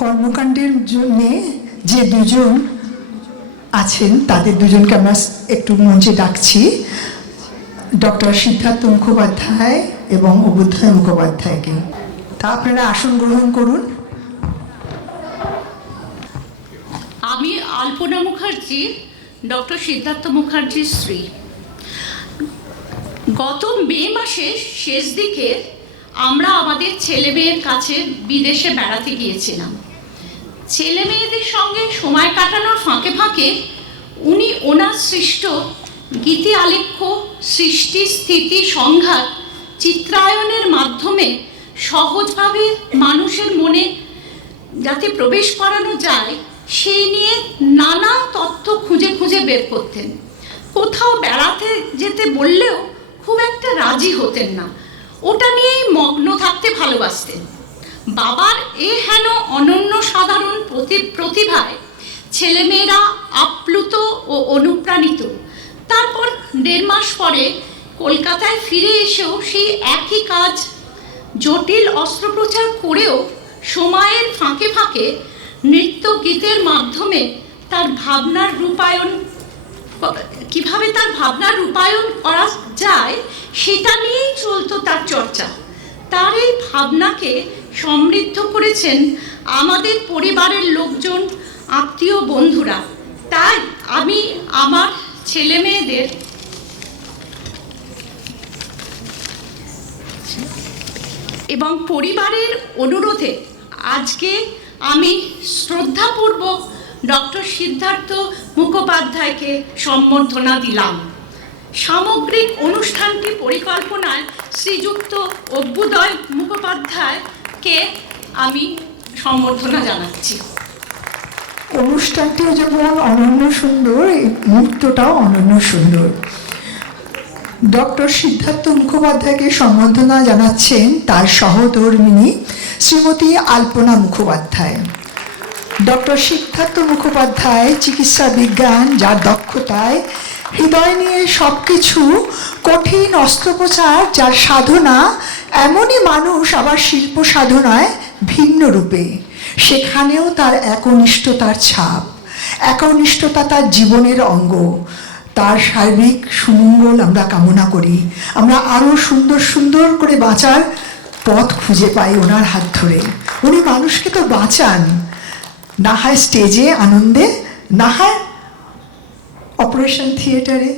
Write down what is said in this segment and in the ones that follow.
কর্মকাণ্ডের জন্য যে দুজন আছেন তাদের দুজনকে আমরা একটু মঞ্চে ডাকছি, ডক্টর সিদ্ধার্থ মুখোপাধ্যায় এবং অভ্যুদয় মুখোপাধ্যায়কে। তা আপনারা আসন গ্রহণ করুন। আমি আলপনা মুখার্জি, ডক্টর সিদ্ধার্থ মুখার্জির স্ত্রী। গত মে মাসের শেষ দিকে আমরা আমাদের ছেলে মেয়ের কাছে বিদেশে বেড়াতে গিয়েছিলাম। ছেলে মেয়েদের সঙ্গে সময় কাটানোর ফাঁকে ফাঁকে উনি ওনার সৃষ্ট গীতি আলেখ্য সৃষ্টি স্থিতি সংঘাত চিত্রায়নের মাধ্যমে সহজভাবে মানুষের মনে যাতে প্রবেশ করানো যায় সেই নিয়ে নানা তথ্য খুঁজে খুঁজে বের করতেন। কোথাও বেড়াতে যেতে বললেও খুব একটা রাজি হতেন না, ওটা নিয়েই মগ্ন থাকতে ভালোবাসতেন। বাবার হেন অনন্য সাধারণ প্রতিভায় ছেলেমেয়েরা আপ্লুত ও অনুপ্রাণিত। তারপর 1.5 মাস পরে কলকাতায় ফিরে এসেও সেই একই কাজ, জটিল অস্ত্রোপচার করেও সময়ের ফাঁকে ফাঁকে নৃত্য গীতের মাধ্যমে তার ভাবনার রূপায়ণ, কিভাবে তার ভাবনার রূপায়ণ করা যায় সেটা নিয়েই চলতো তার চর্চা। তার এই ভাবনাকে সমৃদ্ধ করেছেন আমাদের পরিবারের লোকজন, আত্মীয় বন্ধুরা। তাই আমি আমার ছেলে মেয়েদের এবং পরিবারের অনুরোধে আজকে আমি শ্রদ্ধাপূর্বক ডক্টর সিদ্ধার্থ মুখোপাধ্যায়কে সম্বর্ধনা দিলাম। সামগ্রিক অনুষ্ঠানটি পরিকল্পনায় শ্রীযুক্ত অভ্যুদয় মুখোপাধ্যায়কে আমি সম্বর্ধনা জানাচ্ছি। অনুষ্ঠানটিও যেমন অনন্য সুন্দর, এই মুহূর্তটাও অনন্য সুন্দর। ডক্টর সিদ্ধার্থ মুখোপাধ্যায়কে সম্বর্ধনা জানাচ্ছেন তার সহধর্মিণী শ্রীমতী আলপনা মুখোপাধ্যায়। ডক্টর সিদ্ধার্থ মুখোপাধ্যায় চিকিৎসা বিজ্ঞান, যার দক্ষতায় হৃদয় নিয়ে সব কিছু, কঠিন অস্ত্রোপচার যার সাধনা, এমনই মানুষ আবার শিল্প সাধনায় ভিন্ন রূপে, সেখানেও তার একনিষ্ঠতার ছাপ। একনিষ্ঠতা তার জীবনের অঙ্গ। তার সার্বিক সুমঙ্গল আমরা কামনা করি। আমরা আরও সুন্দর সুন্দর করে বাঁচার পথ খুঁজে পাই ওনার হাত ধরে। উনি মানুষকে তো বাঁচান, না হয় স্টেজে আনন্দে, না হয় অপারেশন থিয়েটারে,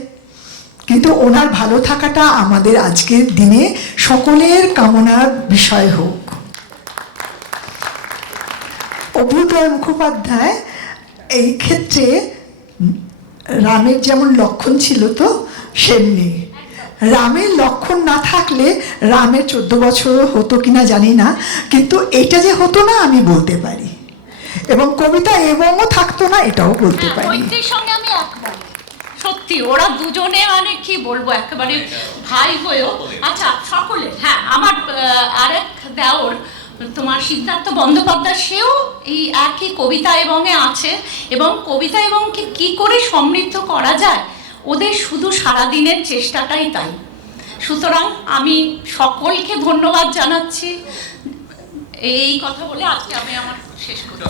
কিন্তু ওনার ভালো থাকাটা আমাদের আজকের দিনে সকলের কামনার বিষয় হোক। অভ্যুদয় মুখোপাধ্যায় এই ক্ষেত্রে রামের যেমন লক্ষণ ছিল তো সেমনি। রামের লক্ষণ না থাকলে রামের 14 বছর হতো কিনা জানি না, কিন্তু এটা যে হতো না আমি বলতে পারি, এবং কবিতা এবংও থাকতো না এটাও বলতে পারি। সঙ্গে আমি একবার সত্যি ওরা দুজনে মানে কি বলবো একেবারে ভাই হয়েও। আচ্ছা সকলে, হ্যাঁ আমার আরেক দেওর তোমার সিদ্ধার্থ বন্দ্যোপাধ্যায়, সেও এই একই কবিতা এবংয়ে আছে, এবং কবিতা এবংকে কি করে সমৃদ্ধ করা যায় ওদের শুধু সারাদিনের চেষ্টাটাই তাই। সুতরাং আমি সকলকে ধন্যবাদ জানাচ্ছি। এই কথা বলে আজকে আমি আমার শেষ করছি।